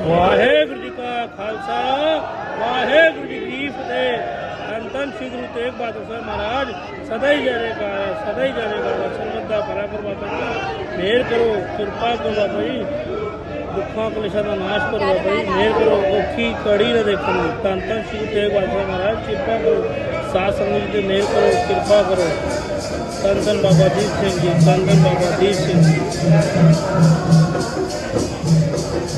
ਵਾਹਿਗੁਰੂ ਜੀ ਕਾ ਖਾਲਸਾ, ਵਾਹਿਗੁਰੂ ਜੀ ਕੀ ਫਤਿਹ। ਧੰਨ ਧੰਨ ਸ੍ਰੀ ਗੁਰੂ ਤੇਗ ਬਹਾਦਰ ਸਾਹਿਬ ਮਹਾਰਾਜ, ਸਦਾ ਹੀ ਜਰੇਗਾ ਸਦਾ ਹੀ ਜਰੇਗਾ ਸੰਗਤ ਦਾ ਭਲਾ ਕਰਵਾ ਤਾ ਮਿਹਰ ਕਰੋ, ਕਿਰਪਾ ਕਰੋ ਬਾਬਾ ਜੀ। ਦੁੱਖਾਂ ਕਲੇਸ਼ਾਂ ਦਾ ਨਾਸ਼ ਕਰੋ ਬਾਬਾ ਜੀ। ਮਿਹਰ ਕਰੋ, ਔਖੀ ਕੜੀ ਨਾ ਦੇਖਣ ਨੂੰ ਧੰਨ ਧੰਨ ਸ੍ਰੀ ਗੁਰੂ ਤੇਗ ਬਹਾਦਰ ਸਾਹਿਬ ਮਹਾਰਾਜ, ਕਿਰਪਾ ਕਰੋ। ਸਾਧ ਸੰਗਤ ਜੀ ਤੇ ਮਿਹਰ ਕਰੋ, ਕਿਰਪਾ ਕਰੋ। ਧੰਨ ਧੰਨ ਬਾਬਾ ਦੀਪ ਸਿੰਘ ਜੀ, ਧੰਨ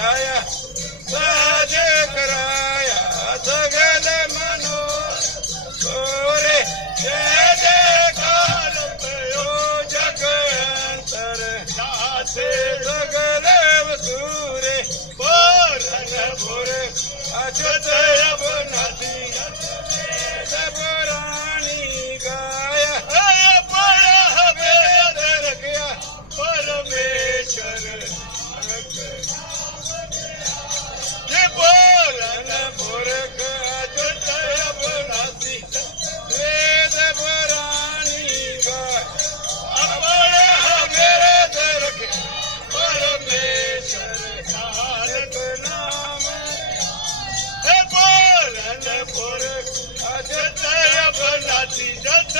जाया साजे कराया सगल मनो। गोरे जय काल प्रयोजक अंतर। दासे सगल वसूरे बोरन बोर अचतय बोनाती सबरा ਬਨਾਤੀ ਜਤ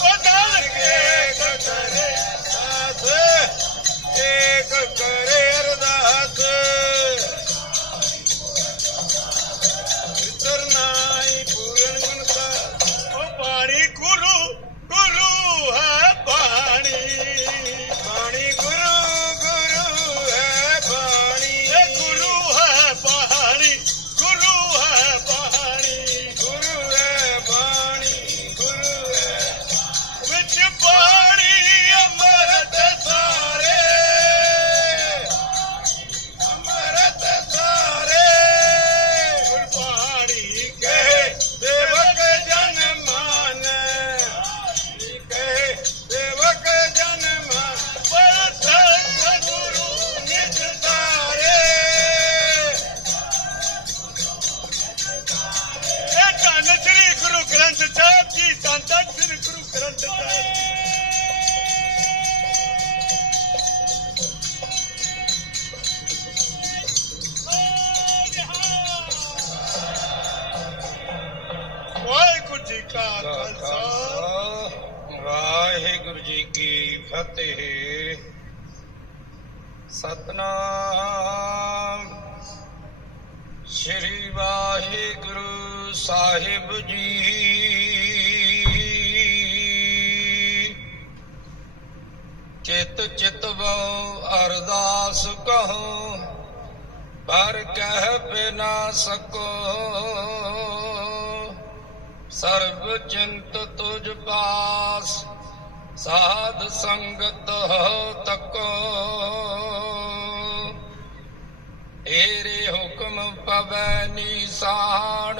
ਸੀਤਾ ਉਹ ਸ੍ਰੀ ਵਾਹਿਗੁਰੂ ਸਾਹਿਬ ਜੀ। ਚਿਤ ਚਿਤਵੋ ਅਰਦਾਸ ਕਹੋ, ਪਰ ਕਹਿ ਬਿਨਾ ਸਕੋ। ਸਰਬ ਚਿੰਤ ਤੁਝ ਪਾਸ, ਸਾਧ ਸੰਗਤ ਹੋ ਤਕੋ। ਏਰੇ ਹੋ ਪਵੈ ਨੀਸਾਨ,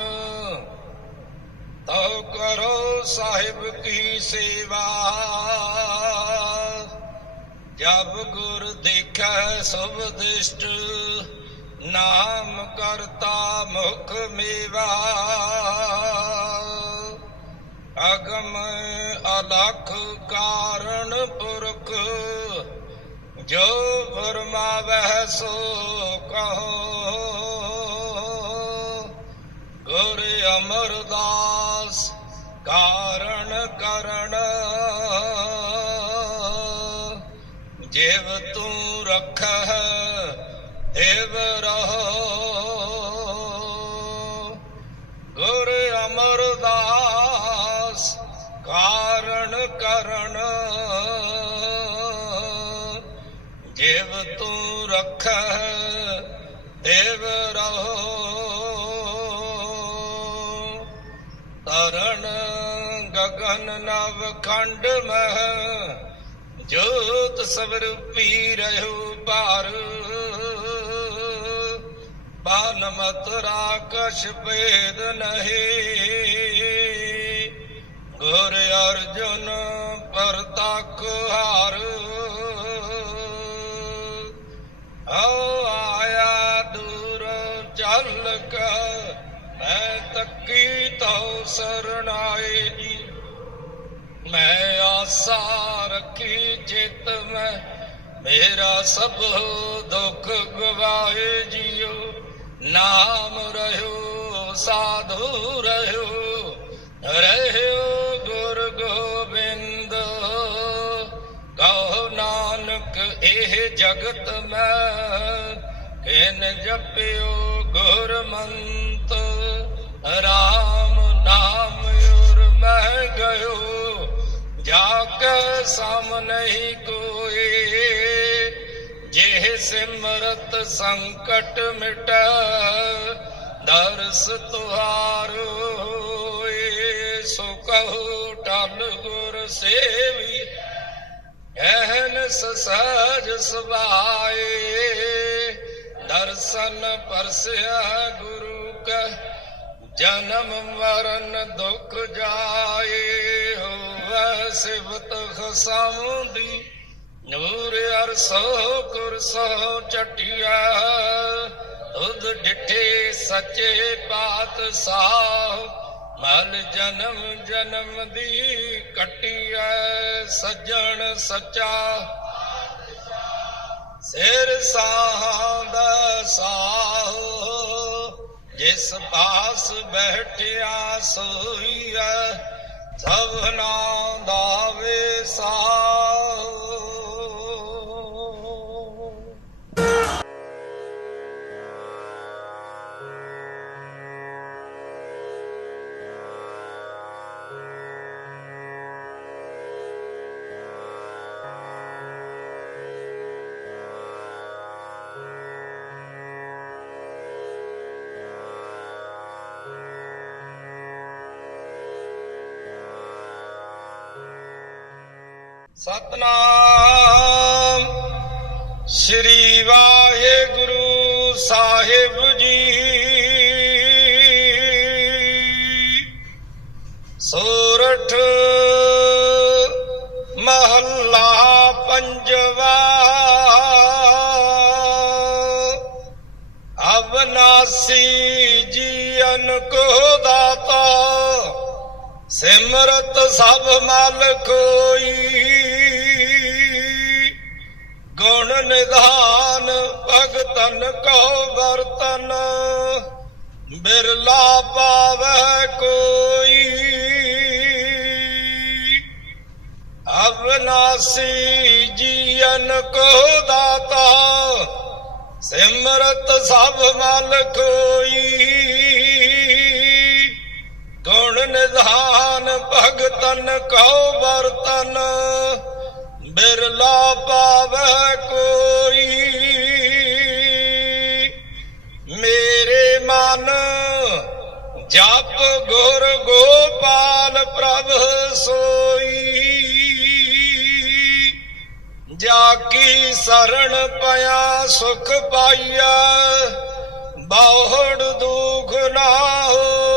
ਤਉ ਕਰੋ ਸਾਹਿਬ ਕੀ ਸੇਵਾ। ਜਬ ਗੁਰ ਦੇਖੈ ਸੁਭ ਦਿਸ਼ਟ, ਨਾਮ ਕਰਤਾ ਮੁਖ ਮੇਵਾ। ਅਗਮ ਅਲਖ ਕਾਰਣ ਪੁਰਖ, ਜੋ ਫਰਮਾਵਹਿ ਸੋ ਕਹੋ ਗੁਰ ਅਮਰਦਾਸ ਕਾਰਣ ਕਰਣ ਜਿਵ ਤੂੰ ਰਖਹਿ ਖੰਡ ਮਹ ਜੋਤ ਸਵਰ ਪੀ ਰਹਿਓ ਭਾਰ। ਬਾਨ ਮਤ ਰਾਕਸ਼ ਭੇਦ ਨਹੀਂ। ਗੁਰ ਅਰਜੁਨ ਪਰਤਕ ਹਾਰ। ਹਉ ਆਇਆ ਦੂਰ ਚੱਲ ਕੇ ਮੈਂ ਤੱਕੀ ਤਉ ਸਰਣਾਏ ਜੀ ਮੈਂ ਆਸਾ ਰੱਖੀ ਚਿਤ ਮੈਂ, ਮੇਰਾ ਸਭ ਦੁੱਖ ਗਵਾਏ ਜਿਉ ਨਾਮ ਰਹਿਓ, ਸਾਧੂ ਰਹਿਓ ਰਹਿਓ ਗੁਰ ਗੋਬਿੰਦ। ਕਹੋ ਨਾਨਕ, ਇਹ ਜਗਤ ਮੈਂ, ਕਿਨ ਜਪਿਓ ਗੁਰਮੰਤ। ਰਾਮ ਨਾਮ ਉਰ ਮਹਿ ਗਇਓ ਜਾ ਕੇ ਸਮ ਨਹੀਂ ਕੋਏ ਜੇ ਸਿਮਰਤ ਸੰਕਟ ਮਿਟ, ਦਰਸ ਤੁਹਾਰ ਹੋਏ, ਸੋ ਕਹੋ ਟਲ ਗੁਰ ਸੇਵੀ, ਐਹਨ ਸਸਜ ਸੁਭਾਏ, ਦਰਸ਼ਨ ਪਰਸਿਆ ਗੁਰੂ ਕਾ, ਜਨਮ ਮਰਨ ਦੁਖ ਜਾਏ। ਹੋਵੈ ਸਿਵਤ ਖਸਾਉਂਦੀ, ਨੂਰ ਅਰਸੋ ਕੁਰਸੋ ਚਟਿਆ। ਤੁਧ ਡਿਠੇ ਸੱਚੇ ਪਾਤਸ਼ਾਹ, ਮਲ ਜਨਮ ਜਨਮ ਦੀ ਕਟਿਐ ਸੱਜਣ ਸੱਚਾ। ਸਿਰ ਸਾਹਾਂ ਦਾ ਸਾਹ, ਜਿਸ ਪਾਸ ਬੈਠਿਆ ਸੋਈਐ ਸਭਨਾ ਦਾ ਵਿਸਾਹੋ ਸਤਨਾਮ। ਸ੍ਰੀ ਵਾਹਿਗੁਰੂ ਸਾਹਿਬ ਜੀ। ਸੋਰਠ ਮਹੱਲਾ ਪੰਜਵਾ। ਅਵਨਾਸੀ ਜੀਵਨ ਕੋ ਦਾਤਾ। ਸਿਮਰਤ ਸਭ ਮਲ ਕੋਈ ਗੁਣ ਨਿਧਾਨ ਭਗਤਨ ਕੋ ਵਰਤਨ, ਬਿਰਲਾ ਪਾਵੈ ਕੋਈ। ਅਵਨਾਸੀ ਜੀਨ ਕੋ ਦਾਤਾ, ਸਿਮਰਤ ਸਭ ਮਲ ਕੋਈ ਗੁਣ ਨਿਧਾਨ, ਭਗਤਨ ਕਉ ਵਰਤਨ, ਬਿਰਲਾ ਪਾਵੈ ਕੋਈ। ਮੇਰੇ ਮਨ ਜਪ ਗੁਰ ਗੋਪਾਲ ਪ੍ਰਭ ਸੋਈ। ਜਾ ਕੀ ਸਰਣ ਪਿਆ ਸੁਖ ਪਾਈਆ ਬਹੁੜ ਦੁਖ ਨਾ ਹੋ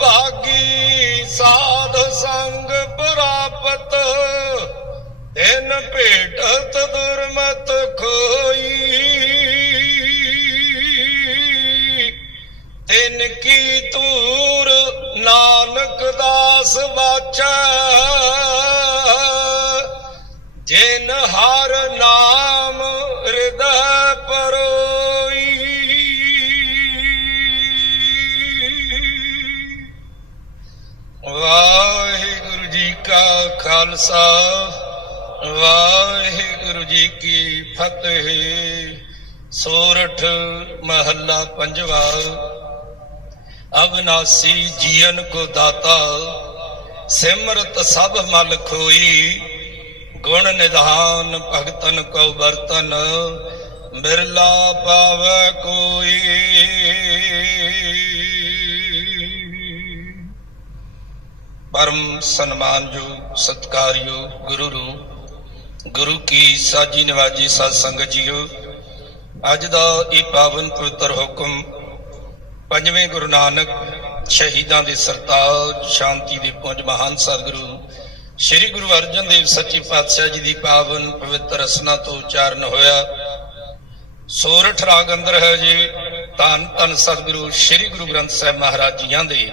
ਭਾਗੀ ਸਾਧ ਸੰਗ ਪ੍ਰਾਪਤ, ਤਿਨ ਭੇਟਤ ਦੁਰਮਤ ਖੋਈ। ਤਿਨ ਕੀ ਤੂਰ ਨਾਨਕ ਦਾਸ ਵਾਚੈ, ਜਿਨ ਹਰ ਖਾਲਸਾ, ਵਾਹਿਗੁਰੂ ਜੀ ਕੀ ਫਤਿਹ। ਸੋਰਠ ਮਹੱਲਾ ਪੰਜਵਾ। ਅਬਨਾਸੀ ਜੀਵਨ ਕੋ ਦਾਤਾ, ਸਿਮਰਤ ਸਭ ਮਲ ਖੋਈ। ਗੁਣ ਨਿਧਾਨ ਭਗਤਨ ਕੋ ਵਰਤਨ, ਬਿਰਲਾ ਪਾਵੈ ਕੋਈ। ਪਰਮ ਸਨਮਾਨਯੋਗ ਸਤਕਾਰਯੋਗ ਗੁਰੂ ਨੂੰ, ਗੁਰੂ ਕੀ ਸਾਜੀ ਨਿਵਾਜੀ ਸਾਧ ਸੰਗਤ ਜੀਓ, ਅੱਜ ਦਾ ਇਹ ਪਾਵਨ ਪਵਿੱਤਰ ਹੁਕਮ ਪੰਜਵੇਂ ਗੁਰੂ ਨਾਨਕ ਸ਼ਹੀਦਾਂ ਦੇ ਸਰਤਾਜ ਸ਼ਾਂਤੀ ਦੇ ਪੁੰਜ ਮਹਾਨ ਸਤਿਗੁਰੂ ਸ੍ਰੀ ਗੁਰੂ ਅਰਜਨ ਦੇਵ ਸੱਚੇ ਪਾਤਸ਼ਾਹ ਜੀ ਦੀ ਪਾਵਨ ਪਵਿੱਤਰ ਰਸਨਾ ਤੋਂ ਉਚਾਰਨ ਹੋਇਆ। ਸੋਰਠ ਰਾਗ ਅੰਦਰ ਹੈ ਜੀ, ਧੰਨ ਧੰਨ ਸਤਿਗੁਰੂ ਸ੍ਰੀ ਗੁਰੂ ਗ੍ਰੰਥ ਸਾਹਿਬ ਮਹਾਰਾਜ ਜੀਆਂ ਦੇ।